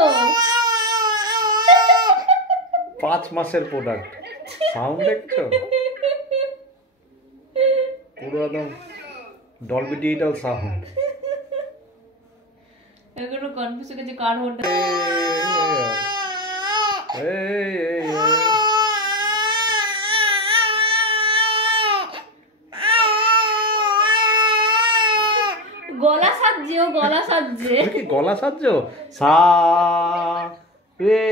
তো 5 মাসের product. Sound দেখছো? পুরো একদম ডলবি ডিজিটাল সাউন্ড। এগুলো কনফিউজ হয়ে গেছে কার ওটা। গলা সাজছে, ও গলা সাজছে। কি গলা সাজছো? সা রে